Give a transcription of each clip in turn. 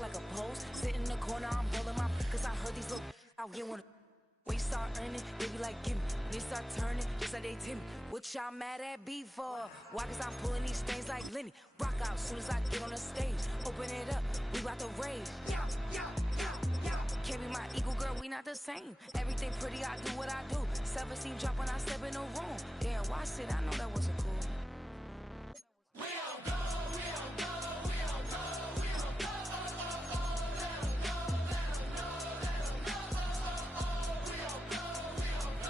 like a post. Sit in the corner, I'm holding my cause I heard these little out here wanna. When you start earning, they be like, give me. When you start turning, just like they timid. What y'all mad at me for? Why? Cause I'm pulling these things like Lenny. Rock out soon as I get on the stage. Open it up, we bout to rage. Yeah. Can't be my equal, girl, we not the same. Everything pretty, I do what I do. Self-esteem drop when I step in the room. Damn, watch it, I know that wasn't cool. We don't go, we don't go, we don't go, we don't go. Let 'em know, let 'em know, let 'em know. We don't go, we don't go, we don't go.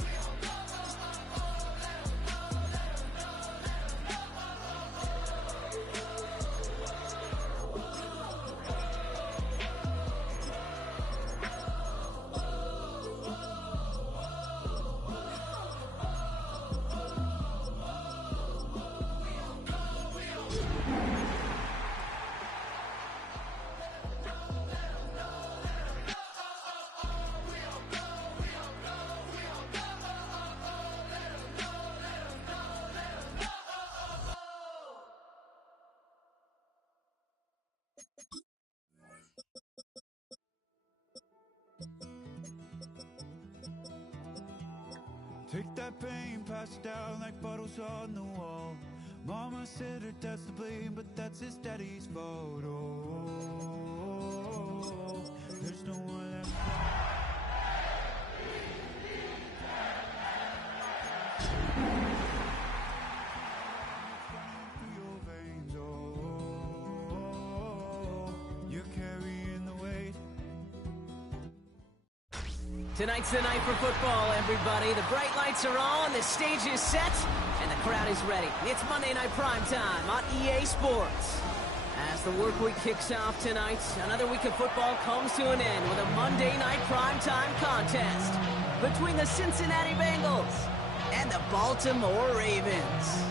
Let 'em know, let 'em know, Take that pain, pass it down like bottles on the wall. Mama said her dad's to blame, but that's his daddy's fault. Oh, there's no one else. Through your veins, oh, you're carrying the weight. Tonight's the night for football, everybody. The bright lights are on, the stage is set, and the crowd is ready. It's Monday Night Primetime on EA Sports. As the work week kicks off tonight, another week of football comes to an end with a Monday Night Primetime contest between the Cincinnati Bengals and the Baltimore Ravens.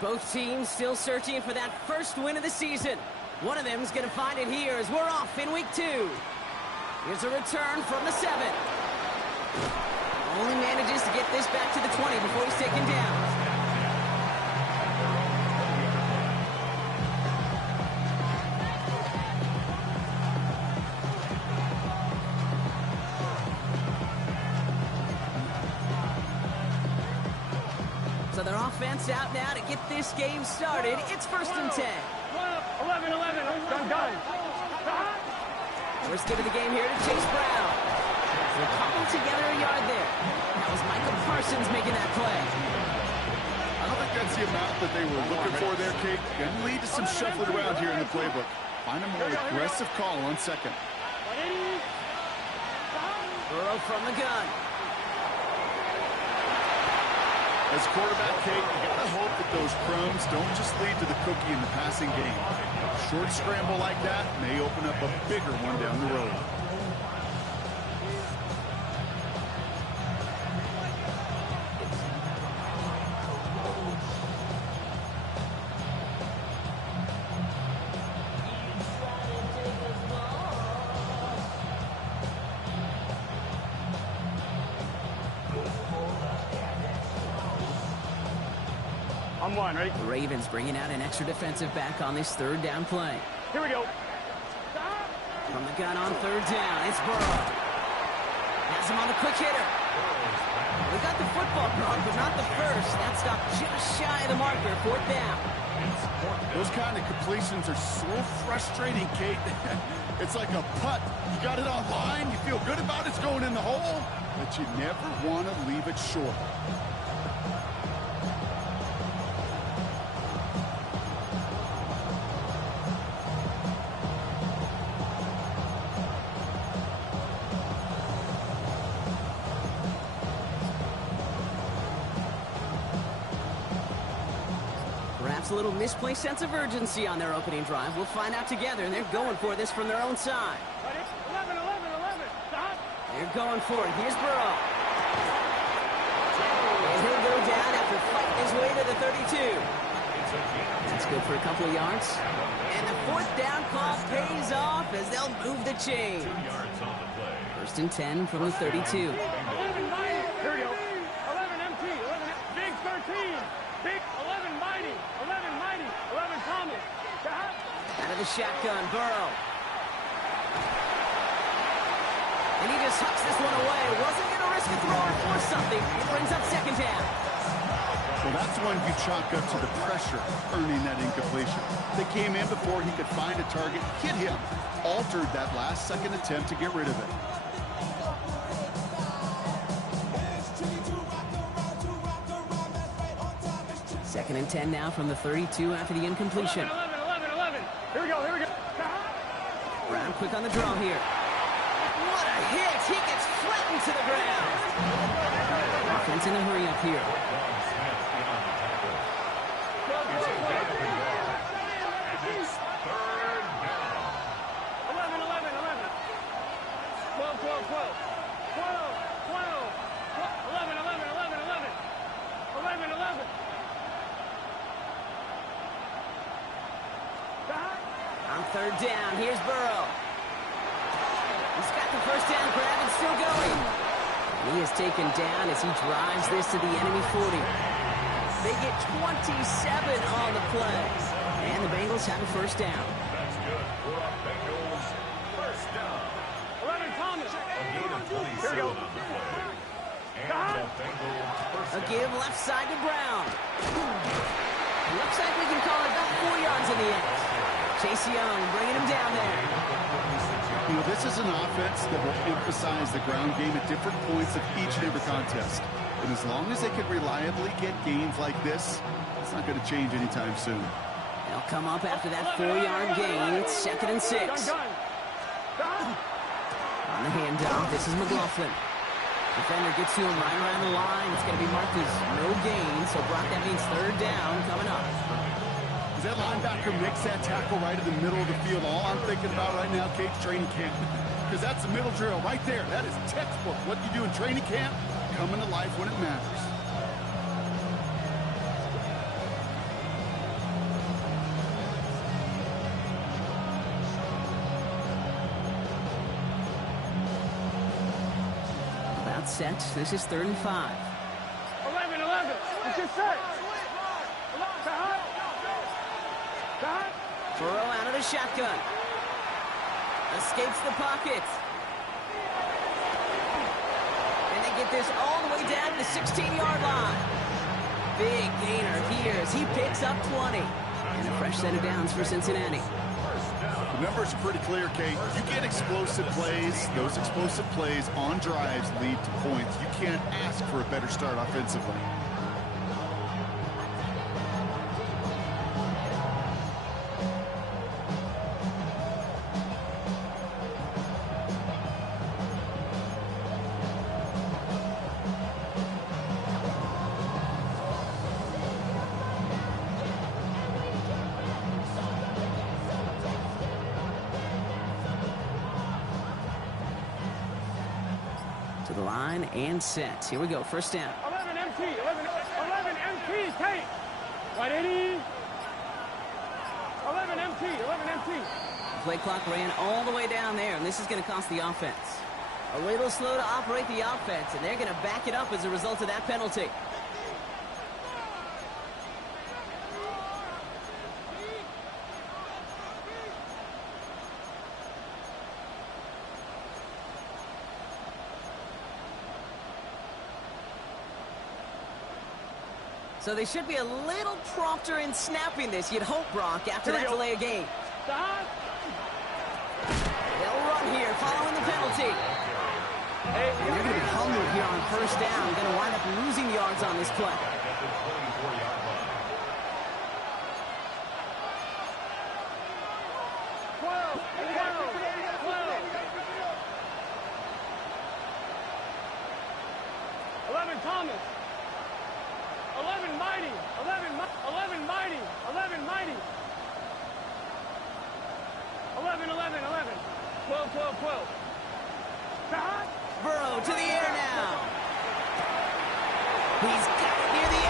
Both teams still searching for that first win of the season. One of them is going to find it here as we're off in week 2. Here's a return from the 7. Only manages to get this back to the 20 before he's taken down. So their offense out now to get this game started. It's 1st and 10. 11, done. First give of the game here to Chase Brown. They're cobbled together a yard there. That was Michael Parsons making that play. I don't think that's the amount that they were looking for there, Kate. Going to lead to some shuffling around here in the playbook. Find a more aggressive call on second. Burrow from the gun. As quarterback, Kate, you got to hope that those crumbs don't just lead to the cookie in the passing game. A short scramble like that may open up a bigger one down the road. I'm one, ready? The Ravens bringing out an extra defensive back on this 3rd down play. Here we go. From the gun on 3rd down, it's Burrow. Has him on the quick hitter. We got the football wrong, but not the first. That stopped just shy of the marker, 4th down. Those kind of completions are so frustrating, Kate. It's like a putt. You got it on line, you feel good about it's going in the hole, but you never want to leave it short. Perhaps a little misplaced sense of urgency on their opening drive. We'll find out together, and they're going for this from their own side. 11, 11, 11. Stop. They're going for it. Here's Burrow. And he'll go down after fighting his way to the 32. That's good for a couple of yards. And the fourth down call pays off as they'll move the chain. First and 10 from the 32. 11 mighty. Here we go. 11 MT. 11 big 13. Big 11 mighty. 11 mighty. 11 Thomas. Stop. Out of the shotgun, Burrow. And he just hucks this one away. Wasn't going to risk a throw or force something. It brings up second down. Well, that's one you chalk up to the pressure earning that incompletion. They came in before he could find a target, hit him, altered that last-second attempt to get rid of it. Second and 10 now from the 32 after the incompletion. 11, 11, 11. Here we go. Here we go. Brown quick on the draw here. What a hit! He gets flattened to the ground. Offense in a hurry up here. 11. On third down, here's Burrow. He's got the first down grab and still going. And he is taken down as he drives this to the enemy 40. They get 27 on the play. And the Bengals have a first down. That's good for a Bengals first down. 11 Thomas. Here we go. And the Bengals first A down. give left side to Brown. Looks like we can call it about 4 yards in the end. Chase Young bringing him down there. You know, this is an offense that will emphasize the ground game at different points of each and every contest. And as long as they can reliably get gains like this, it's not going to change anytime soon. They'll come up after that 4-yard gain. It's second and 6. On the handoff, this is McLaughlin. Defender gets to him right around the line. It's going to be marked as no gain. So, Brock, that means third down coming up. As that linebacker makes that tackle right in the middle of the field, all I'm thinking about right now, Kate's training camp. Because that's the middle drill right there. That is textbook. What you do in training camp, coming to life when it matters. About set. This is third and 5. 11. It's just set. Burrow out of the shotgun. Escapes the pocket. And they get this all the way down to the 16-yard line. Big gainer here as he picks up 20. And a fresh set of downs for Cincinnati. The numbers are pretty clear, Kate. You get explosive plays. Those explosive plays on drives lead to points. You can't ask for a better start offensively. To the line and set. Here we go. First down. 11 MT. 11 MT. Take. Right 80. 11 MT. 11 MT. Play clock ran all the way down there, and this is going to cost the offense. A little slow to operate the offense, and they're going to back it up as a result of that penalty. So they should be a little prompter in snapping this, you'd hope, Brock, after that delay of game. Stop. They'll run here following the penalty. And they're going to be humbled here on first down. Going to wind up losing yards on this play. 11 Thomas. 11 mighty. 11 mighty. 11 12-12. Burrow to the air now. He's got it near the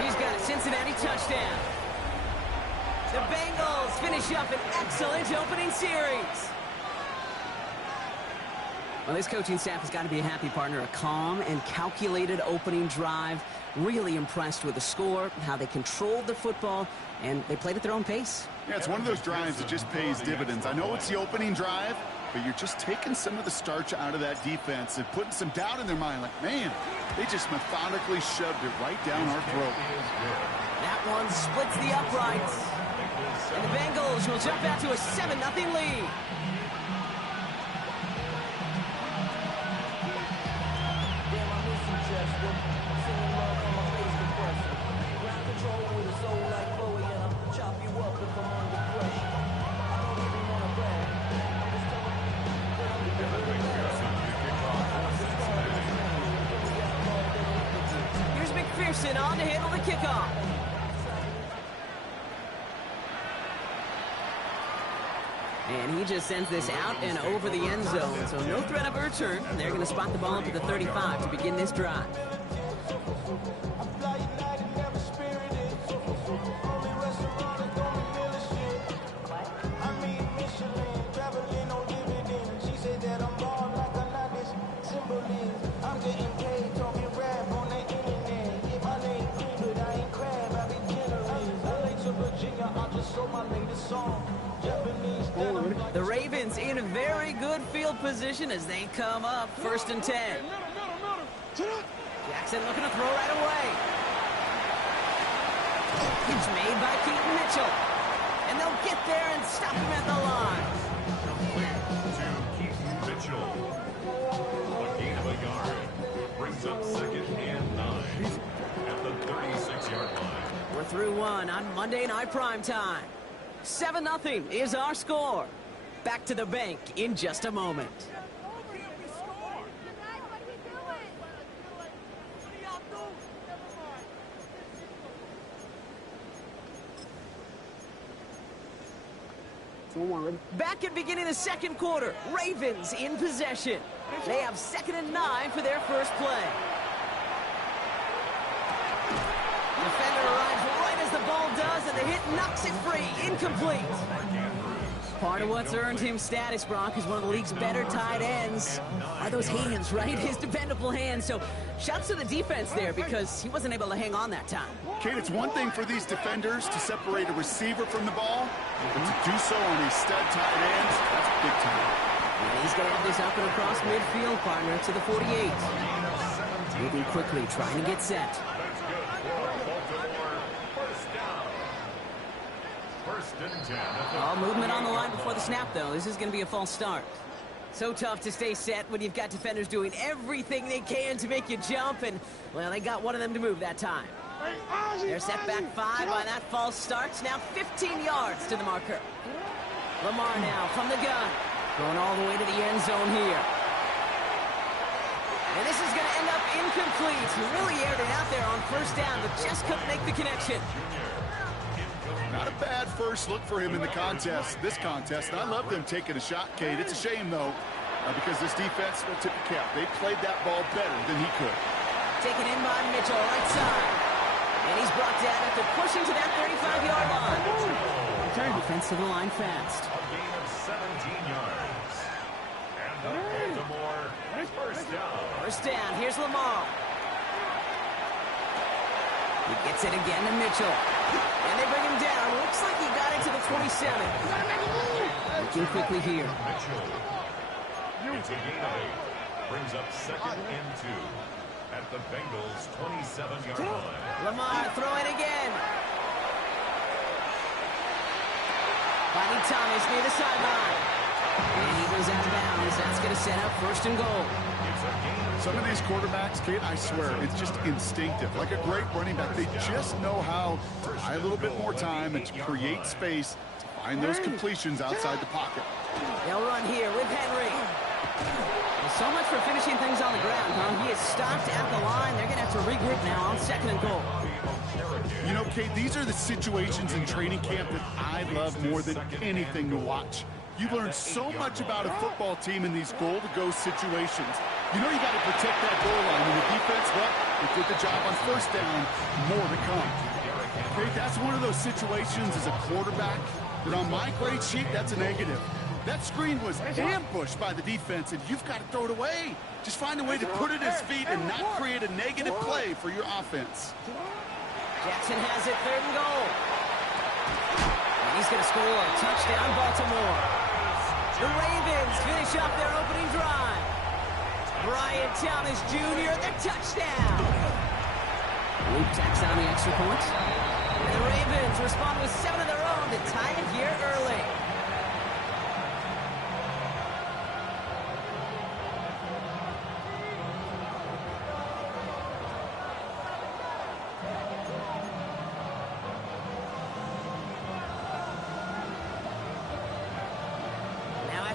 8. He's got a Cincinnati touchdown. The Bengals finish up an excellent opening series. Well, this coaching staff has got to be a happy partner. A calm and calculated opening drive. Really impressed with the score, how they controlled the football, and they played at their own pace. Yeah, it's one of those drives that just pays dividends. I know it's the opening drive, but you're just taking some of the starch out of that defense and putting some doubt in their mind. Like, man, they just methodically shoved it right down our throat. That one splits the uprights. And the Bengals will jump out to a 7-0 lead. Here's McPherson on to handle the kickoff. And he just sends this out and over the end zone, so no threat of a return. They're going to spot the ball up at the 35 to begin this drive. The Ravens in a very good field position as they come up 1st and 10. Jackson looking to throw right away. It's made by Keaton Mitchell. And they'll get there and stop him at the line. To Keaton Mitchell. A gain of a yard. Brings up 2nd and 9 at the 36-yard line. We're through one on Monday Night Primetime. 7-0 is our score. Back to the bank in just a moment. Back at beginning of the second quarter, Ravens in possession. They have 2nd and 9 for their first play. Defender arrives right as the ball does, and the hit knocks it free. Incomplete. Part of what's earned him status, Brock, is one of the league's better tight ends. Are those hands, right? His dependable hands. So shouts to the defense there because he wasn't able to hang on that time. Kate, it's one thing for these defenders to separate a receiver from the ball, but to do so on a stud tight end, that's big time. And he's going to have this up and across midfield, partner, to the 48. Moving quickly, trying to get set. All movement on the line before the snap, though. This is going to be a false start. So tough to stay set when you've got defenders doing everything they can to make you jump, and, well, they got one of them to move that time. They're set back 5 by that false start. Now 15 yards to the marker. Lamar now from the gun. Going all the way to the end zone here. And this is going to end up incomplete. He really aired it out there on 1st down, but just couldn't make the connection. Not a bad first look for him in the contest, this contest. And I love them taking a shot, Kate. It's a shame, though, because this defense will tip the cap. They played that ball better than he could. Taken in by Mitchell, right side. And he's brought down after pushing to that 35-yard line. Defense to the line fast. A gain of 17 yards. And the Baltimore 1st down. 1st down, here's Lamar. He gets it again to Mitchell. And they bring him down. Looks like he got into the 27. Looking quickly here. Mitchell. It's a gain of 8. Brings up 2nd and 2 at the Bengals' 27-yard line. Lamar throwing again. Finding Thomas near the sideline. And he goes out of bounds. That's going to set up 1st and goal. Some of these quarterbacks, Kate, I swear, it's just instinctive. Like a great running back, they just know how to buy a little bit more time and to create space to find those completions outside the pocket. They'll run here with Henry. Well, so much for finishing things on the ground, huh? He is stopped at the line. They're going to have to regroup now on 2nd and goal. You know, Kate, these are the situations in training camp that I love more than anything to watch. You learn so much about a football team in these goal-to-go situations. You know you got to protect that goal line. And the defense, well, they did the job on first down. More to come. Okay, that's one of those situations as a quarterback that on my grade sheet, that's a negative. That screen was ambushed by the defense, and you've got to throw it away. Just find a way to put it at his feet and not create a negative play for your offense. Jackson has it, 3rd and goal. And he's going to score. Touchdown, Baltimore. The Ravens finish up their opening drive. Brian Thomas Jr., the touchdown. Luke tacks on the extra point. And the Ravens respond with 7 of their own to tie it here early.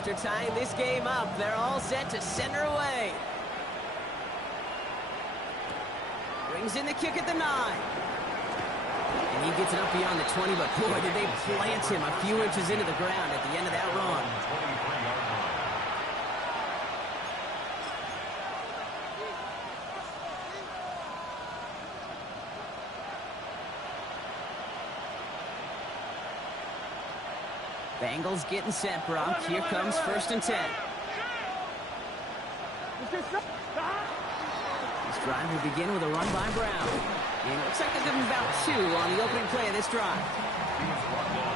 After tying this game up, they're all set to center away. Brings in the kick at the 9. And he gets it up beyond the 20, but boy, did they plant him a few inches into the ground at the end of that run. Bengals getting set, Brock. Here comes 1st and 10. This drive will begin with a run by Brown. And it looks like they'll give him about 2 on the opening play of this drive.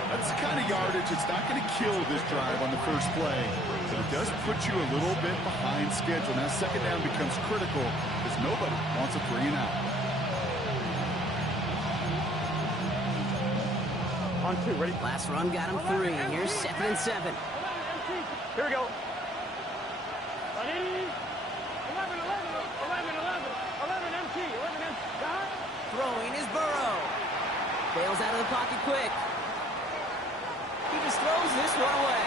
That's the kind of yardage. It's not going to kill this drive on the first play, but it does put you a little bit behind schedule. Now, 2nd down becomes critical because nobody wants a 3 and out. On 2, ready? Last run got him 3. Here's 2nd and 7. Here we go. 11, 11, 11, 11, 11 empty, 11 empty. Throwing is Burrow. Bails out of the pocket quick. He just throws this one away.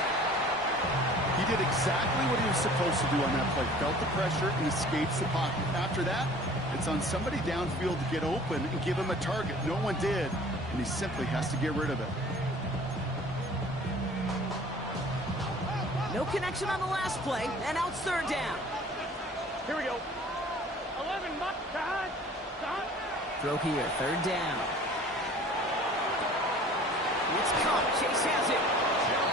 He did exactly what he was supposed to do on that play. Felt the pressure and escapes the pocket. After that, it's on somebody downfield to get open and give him a target. No one did. And he simply has to get rid of it. No connection on the last play, and now it's 3rd down. Here we go. 11, Throw here, 3rd down. It's caught. Chase has it.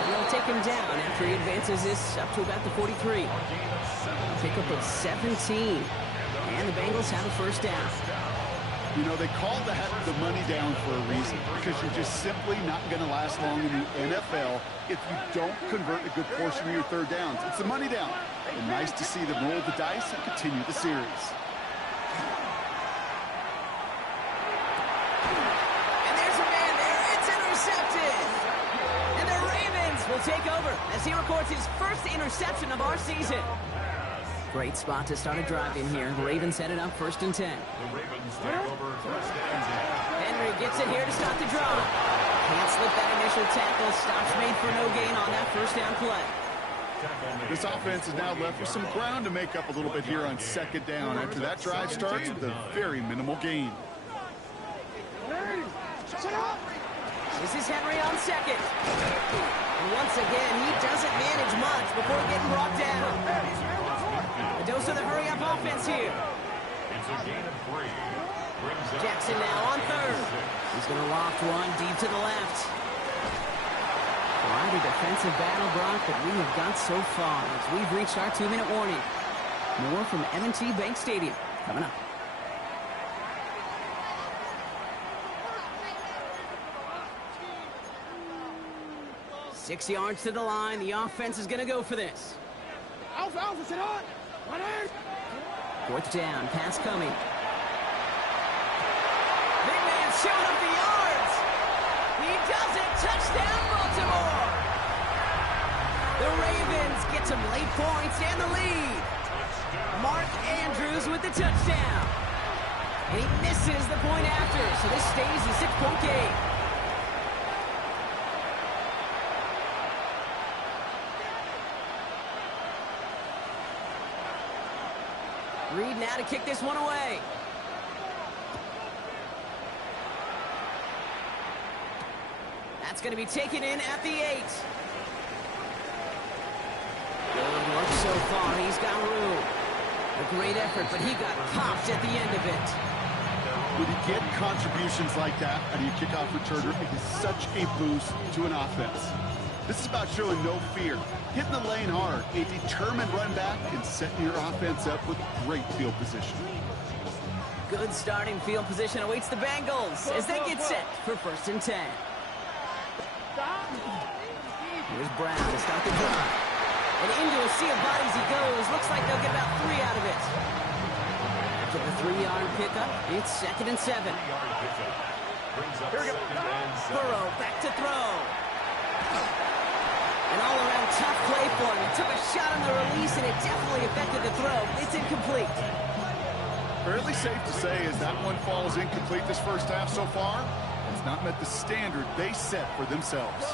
And they'll take him down after he advances this up to about the 43. Pickup of 17. And the Bengals have a 1st down. You know, they call the money down for a reason, because you're just simply not going to last long in the NFL if you don't convert a good portion of your 3rd downs. It's the money down. And nice to see them roll the dice and continue the series. And there's a man there. It's intercepted. And the Ravens will take over as he records his 1st interception of our season. Great spot to start a drive in here. The Ravens headed up 1st and 10. The Ravens take over 1st and 10. Henry gets it here to start the drive. Can't slip that initial tackle. Stops made for no gain on that 1st down play. This offense is now left with some ground to make up a little bit here on 2nd down after that drive starts with a very minimal gain. This is Henry on 2nd. And once again, he doesn't manage much before getting brought down. A dose of the hurry-up offense here. It's a gain of 3. Jackson now on 3rd. He's going to loft one deep to the left. Quite a defensive battle, Brock, that we have got so far as we've reached our 2-minute warning. More from M&T Bank Stadium coming up. Six yards to the line. The offense is going to go for this. Alpha, sit on. 4th down, pass coming. Big man showing up the yards. He does it. Touchdown, Baltimore. The Ravens get some late points and the lead. Mark Andrews with the touchdown. And he misses the point after, so this stays a 6-point game. Reed now to kick this one away. That's going to be taken in at the 8. So far, he's got room. A great effort, but he got popped at the end of it. When you get contributions like that out of your kickoff returner, it is such a boost to an offense. This is about showing no fear, hitting the lane hard, a determined run back, and setting your offense up with great field position. Good starting field position awaits the Bengals as they get set for 1st and 10. Here's Brown to start the drive. And into a sea of bodies he goes. Looks like they'll get about 3 out of it. After the 3-yard pickup, it's 2nd and 7. Burrow back to throw. An all-around tough play for him. He took a shot on the release, and it definitely affected the throw. It's incomplete. Fairly safe to say as that one falls incomplete this first half so far, it's not met the standard they set for themselves.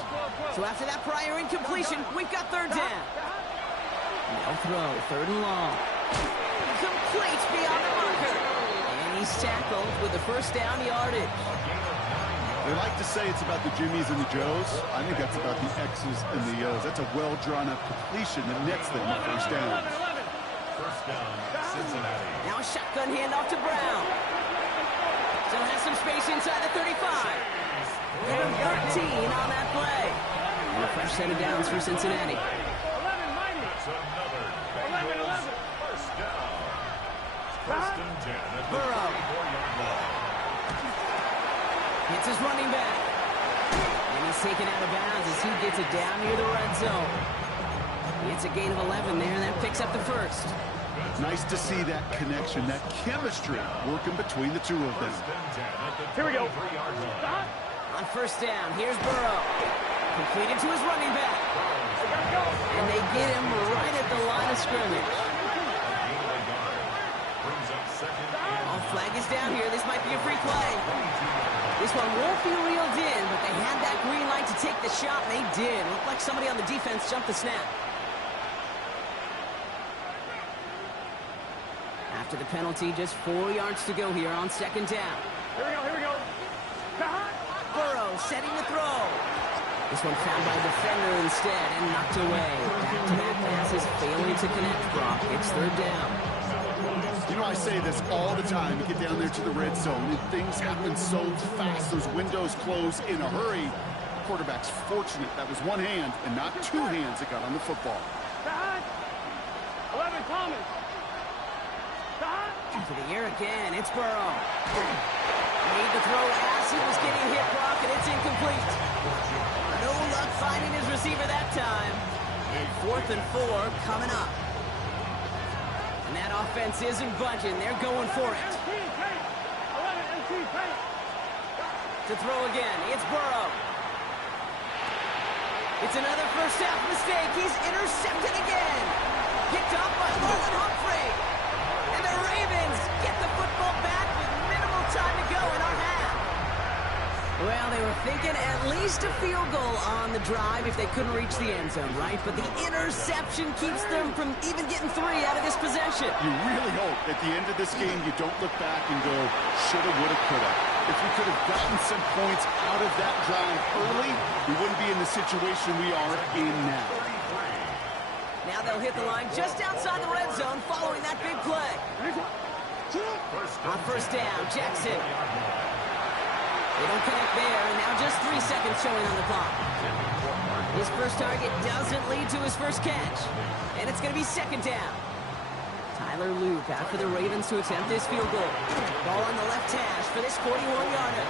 So after that prior incompletion, we've got 3rd down. No throw, 3rd and long. Complete beyond the marker. And he's tackled with the 1st down yardage. They like to say it's about the Jimmies and the Joes. I think that's about the X's and the O's. That's a well-drawn-up completion that nets them the 1st down. 1st down, Cincinnati. Now a shotgun handoff to Brown. Still has some space inside the 35. Give him 13 on that play. And a fresh set of downs for Cincinnati. 11 mighty. That's another Bengals 1st down. 1st and 10 at the Burrow. 34-yard line. Hits his running back. And he's taken out of bounds as he gets it down near the red zone. It's a gain of 11 there, and that picks up the 1st. Nice to see that connection, that chemistry working between the two of them. Here we go. On 1st down, here's Burrow. Completed to his running back. And they get him right at the line of scrimmage. All flag is down here. This might be a free play. This one won't be reeled in, but they had that green light to take the shot, and they did. Looked like somebody on the defense jumped the snap. After the penalty, just 4 yards to go here on 2nd down. Here we go. Burrow setting the throw. This one found by a defender instead and knocked away. Back-to-back passes failing to connect, Brock. It's 3rd down. You know, I say this all the time. You get down there to the red zone, and things happen so fast. Those windows close in a hurry. Quarterback's fortunate that was one hand and not 2 hands that got on the football. 11 Thomas. For the air again, it's Burrow. Made the throw as he was getting hit, Brock, and it's incomplete. No luck finding his receiver that time. 4th and 4 coming up. And that offense isn't budging. They're going for it. To throw again, it's Burrow. It's another first half mistake. He's intercepted again. Picked up by Marlon Humphrey. And the Ravens get the football back with minimal time to go in our half. Well, they were thinking at least a field goal on the drive if they couldn't reach the end zone, right? But the interception keeps them from even getting 3 out of this possession. You really hope at the end of this game you don't look back and go, shoulda, woulda, coulda. If we could have gotten some points out of that drive early, we wouldn't be in the situation we are in now. Now they'll hit the line just outside the red zone following that big play. On 1st down, Jackson. They don't connect there, and now just 3 seconds showing on the clock. His first target doesn't lead to his first catch, and it's going to be 2nd down. Tyler Loop after the Ravens to attempt this field goal. Ball on the left hash for this 41-yarder.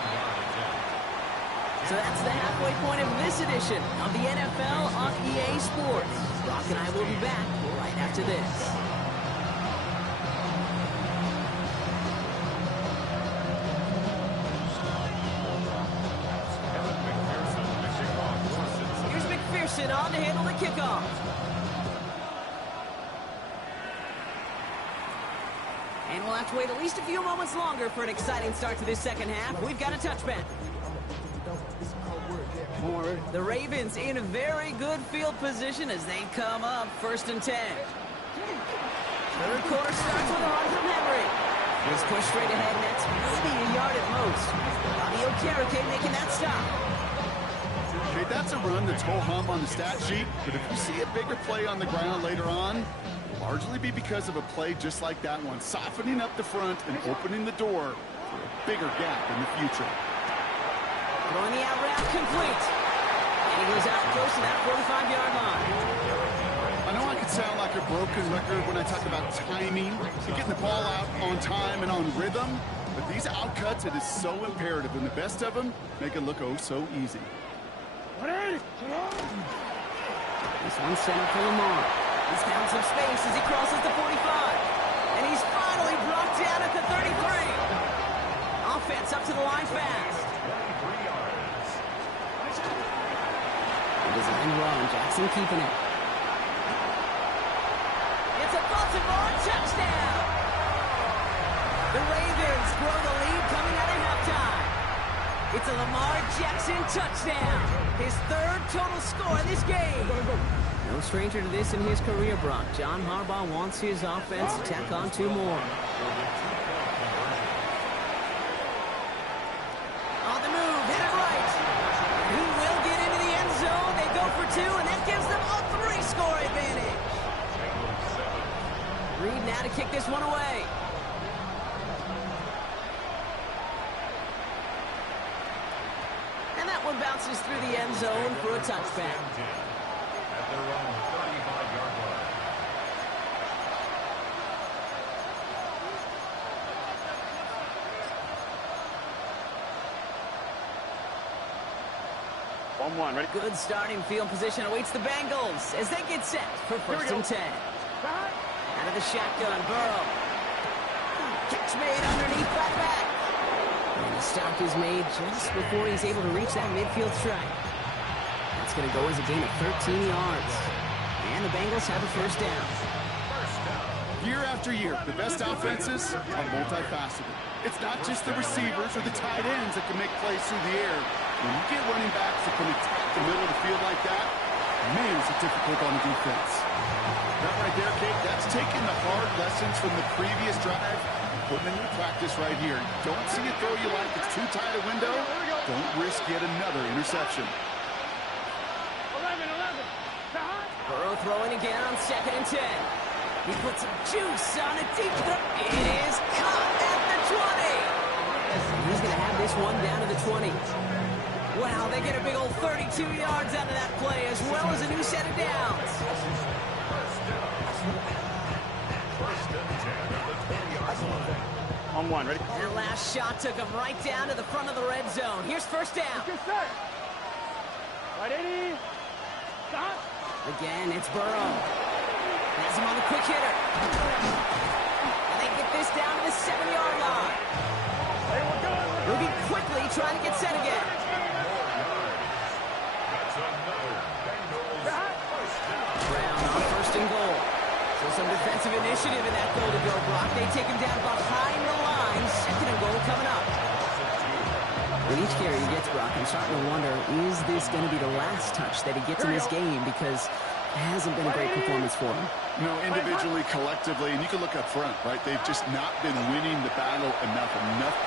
So that's the halfway point of this edition of the NFL on EA Sports. Brock and I will be back right after this. Here's McPherson on to handle the kickoff. And we'll have to wait at least a few moments longer for an exciting start to this second half. We've got a touchback. For the Ravens in a very good field position as they come up 1st and 10. 3rd quarter starts with a run from Henry. He's pushed straight ahead, and that's maybe a yard at most. Bobby Okereke making that stop. Okay, that's a run that's ho-hum on the stat sheet, but if you see a bigger play on the ground later on, it'll largely be because of a play just like that one, softening up the front and opening the door for a bigger gap in the future. Throwing the out route complete. And he goes out close to that 45-yard line. I know I could sound like a broken record when I talk about timing and getting the ball out on time and on rhythm, but these outcuts, it is so imperative, and the best of them make it look oh so easy. This one center for Lamar. He's found some space as he crosses the 45. And he's finally brought down at the 33. Offense up to the line fast. Design run, Jackson keeping it. It's a Baltimore touchdown! The Ravens grow the lead coming out of halftime. It's a Lamar Jackson touchdown. His third total score in this game. No stranger to this in his career, Brock. John Harbaugh wants his offense to tack on 2 more. On the move, hit it right. Who will get into the end zone? They go for 2, and that gives them a 3-score advantage. Reed now to kick this one away. And that one bounces through the end zone for a touchback. At their own 35-yard line. Ready? Good starting field position awaits the Bengals as they get set for 1st and 10. Out of the shotgun, Burrow. Catch made underneath that back. And the stop is made just before he's able to reach that midfield strike. That's going to go as a gain of 13 yards. And the Bengals have a 1st down. Year after year, the best offenses are multifaceted. It's not just the receivers or the tight ends that can make plays through the air. When you get running backs that can attack the middle of the field like that, man, is it difficult on the defense. That right there, Kate, that's taking the hard lessons from the previous drive and putting them into practice right here. Don't see it throw you like it's too tight a window. Don't risk yet another interception. 11. Burrow throwing again on 2nd and 10. He puts some juice on a deep throw. It is caught at the 20. He's going to have this one down to the 20. Wow, they get a big old 32 yards out of that play, as well as a new set of downs. On 1, ready? That last shot took him right down to the front of the red zone. Here's 1st down. Get set. Right, 80. Stop. Again, it's Burrow. Has him on the quick hitter. And they get this down to the 7-yard line. Moving quickly, trying to get set again. Brown on 1st and goal. So some defensive initiative in that goal to go, Brock. They take him down behind the line. 2nd and goal coming up. With each carry he gets, Brock, I'm starting to wonder, is this going to be the last touch that he gets in this game? Because it hasn't been a great performance for him. No, individually, collectively, and you can look up front, right? They've just not been winning the battle enough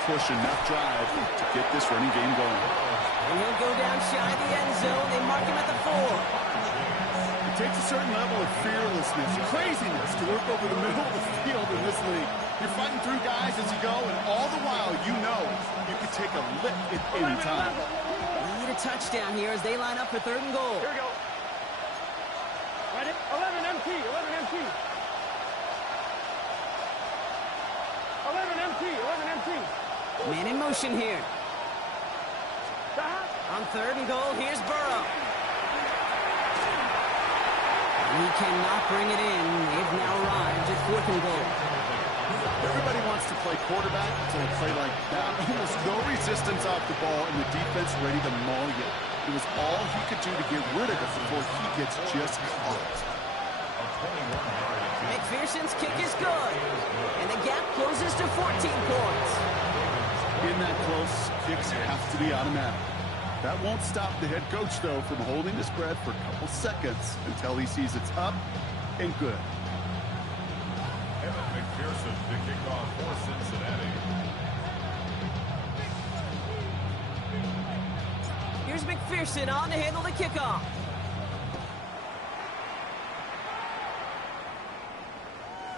push, enough drive to get this running game going. And he'll go down shy of the end zone. They mark him at the 4. It takes a certain level of fearlessness, craziness to work over the middle of the field in this league. You're fighting through guys as you go, and all the while you know you can take a lift at any time. Need a touchdown here as they line up for 3rd and goal. Here we go. Ready? 11 MT. 11 MT. 11 MT. 11 MT. Man in motion here. Stop. On 3rd and goal, here's Burrow. And he cannot bring it in. They've now arrived at 4th and goal. Everybody wants to play quarterback until they play like that. Almost no resistance off the ball, and the defense ready to maul you. It was all he could do to get rid of it before he gets just caught. McPherson's kick is good. And the gap closes to 14 points. In that close, kicks have to be automatic. That won't stop the head coach, though, from holding his breath for a couple seconds until he sees it's up and good. Evan McPherson to kick off for Cincinnati. Here's Here's McPherson on to handle the kickoff.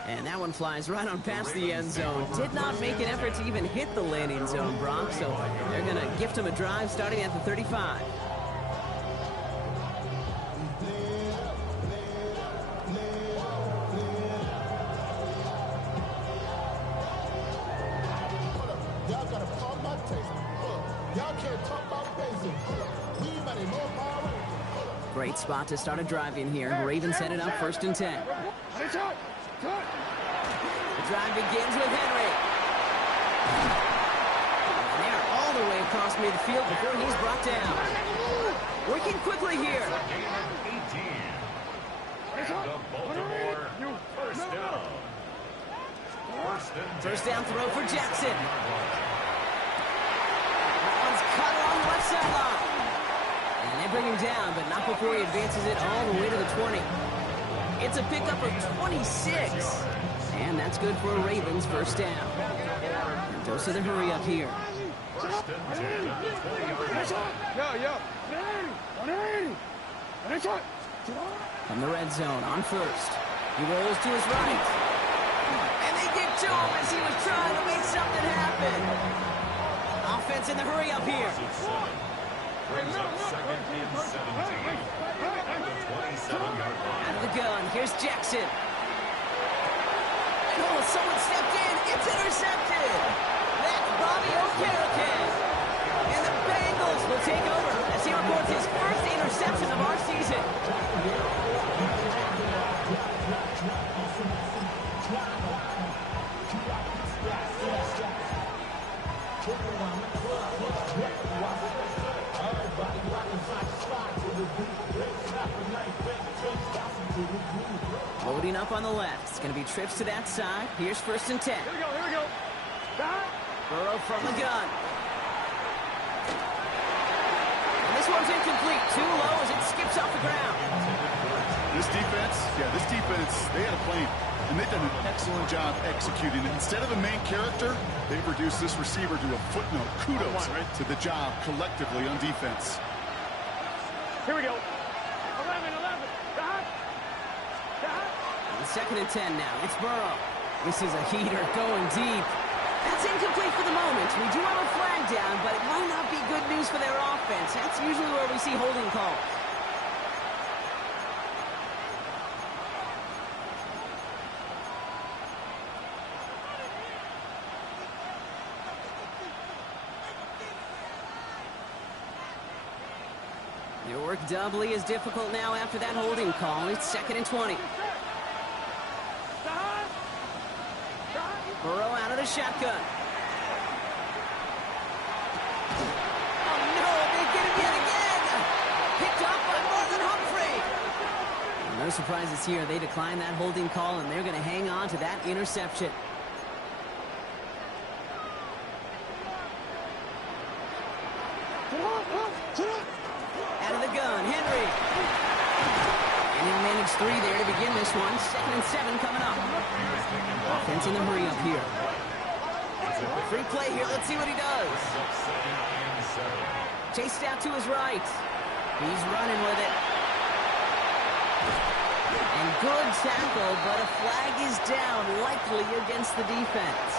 And that one flies right on past the end zone. Did not make an effort to even hit the landing zone, Brock, so they're going to gift him a drive starting at the 35. Great spot to start a drive in here. Ravens headed up 1st and 10. The drive begins with Henry. And they're all the way across midfield before he's brought down. Working quickly here. First down throw for Jackson. That one's cut along the left sideline. And they bring him down, but not before he advances it all the way to the 20. It's a pickup of 26. And that's good for a Ravens first down. Dose of the hurry up here. From the red zone on first. He rolls to his right. And they get to him as he was trying to make something happen. Offense in the hurry up here. Brings up 2nd and 17. The 27-yard line. Out of the gun, here's Jackson. Oh, someone stepped in. It's intercepted. That's Bobby O'Carroll. And the Bengals will take over as he records his first interception of our season. Loading up on the left. It's going to be trips to that side. Here's 1st and 10. Here we go. Burrow from the gun. And this one's incomplete. Too low as it skips off the ground. This defense, they had a plan. And they've done an excellent job executing it. Instead of a main character, they've reduced this receiver to a footnote. Kudos to the job collectively on defense. Here we go. 11. 2nd and 10 now. It's Burrow. This is a heater going deep. That's incomplete for the moment. We do have a flag down, but it might not be good news for their offense. That's usually where we see holding calls. Their work doubly is difficult now after that holding call. It's 2nd and 20. Burrow out of the shotgun. Oh no, they get him yet again! Picked up by Marlon Humphrey. No surprises here. They decline that holding call, and they're going to hang on to that interception. Out of the gun, Henry. And he'll manage 3 there to begin this one. 2nd and 7 coming up. Offense in the hurry up here. Free play here. Let's see what he does. Chased out to his right. He's running with it. And good tackle, but a flag is down, likely against the defense.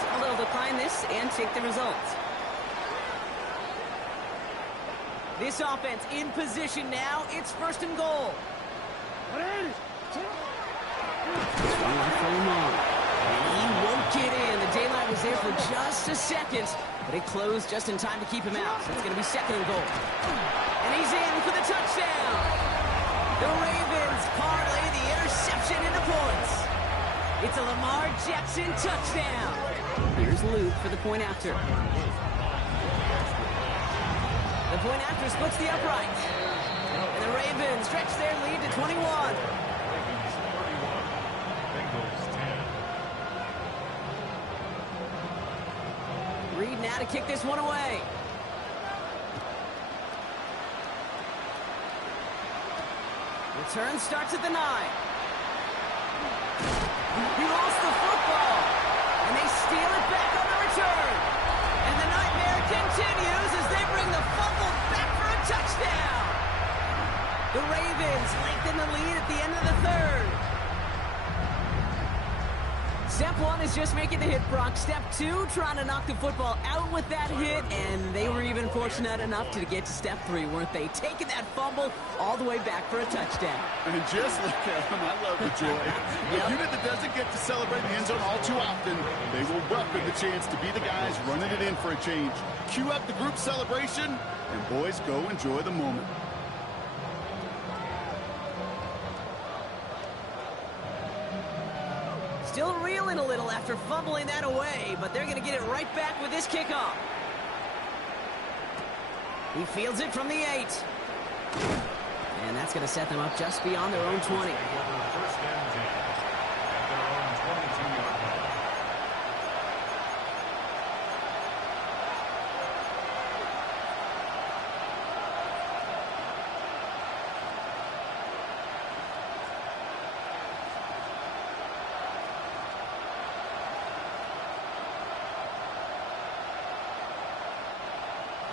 So they'll decline this and take the result. This offense in position now. It's 1st and goal. This one left for Lamar. And he won't get in. The daylight was there for just a second, but it closed just in time to keep him out. So it's going to be 2nd and goal. And he's in for the touchdown. The Ravens parlay the interception into points. It's a Lamar Jackson touchdown. Here's Luke for the point after. The point after splits the upright. And the Ravens stretch their lead to 21. Ravens 31, Bengals 10. Reed now to kick this one away. Return starts at the 9. He lost the football. And they steal it back on the return. And the nightmare continues as they bring the fumble The Ravens lengthen the lead at the end of the third. Step one is just making the hit, Brock. Step two, trying to knock the football out with that hit, and they were even fortunate enough to get to step three, weren't they? Taking that fumble all the way back for a touchdown. And just look at them. I love the joy. A unit that doesn't get to celebrate the end zone all too often, they will welcome the chance to be the guys running it in for a change. Cue up the group celebration, and boys, go enjoy the moment. Still reeling a little after fumbling that away, but they're going to get it right back with this kickoff. He fields it from the 8. And that's going to set them up just beyond their own 20. First and 10 at their own 22-yard line.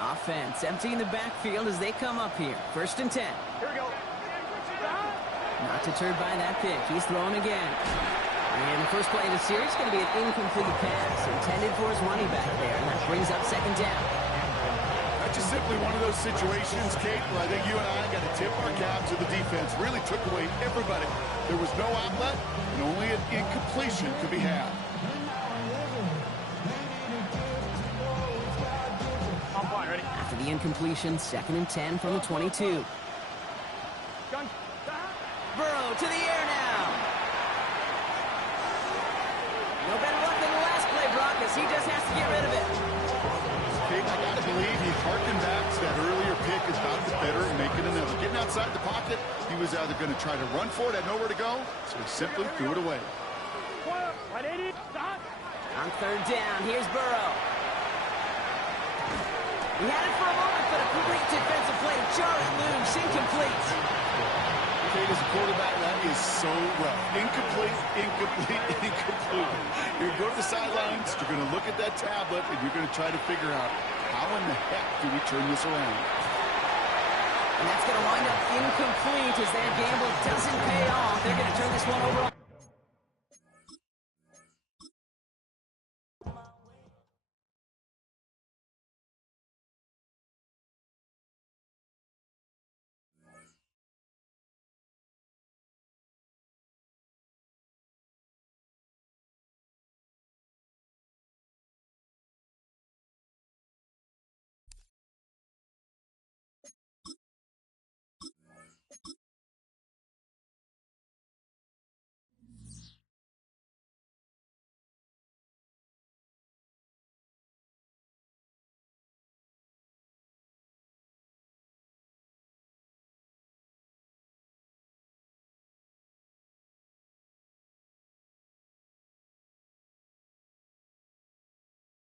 Offense emptying the backfield as they come up here. First and 10. Here we go. Not deterred by that pick. He's throwing again. And the first play of the series is going to be an incomplete pass intended for his running back there. And that brings up second down. That's just simply one of those situations, Kate, where I think you and I got to tip our cap to the defense. Really took away everybody. There was no outlet, and only an incompletion could be had. After the incompletion, second and 10 from the 22. Burrow to the air now. No better luck than the last play, Brock, as he just has to get rid of it. Kate, I got to believe he harkened back to that earlier pick is about to better and make it another. Getting outside the pocket, he was either going to try to run for it, had nowhere to go, so he simply threw it away. On third down, here's Burrow. He had it for a moment, but a great defensive play to jar it loose. Incomplete. Kate, as a quarterback, that is so rough. Incomplete, incomplete, incomplete. You're going to go to the sidelines, you're going to look at that tablet, and you're going to try to figure out how in the heck do we turn this around. And that's going to wind up incomplete as that gamble doesn't pay off. They're going to turn this one over.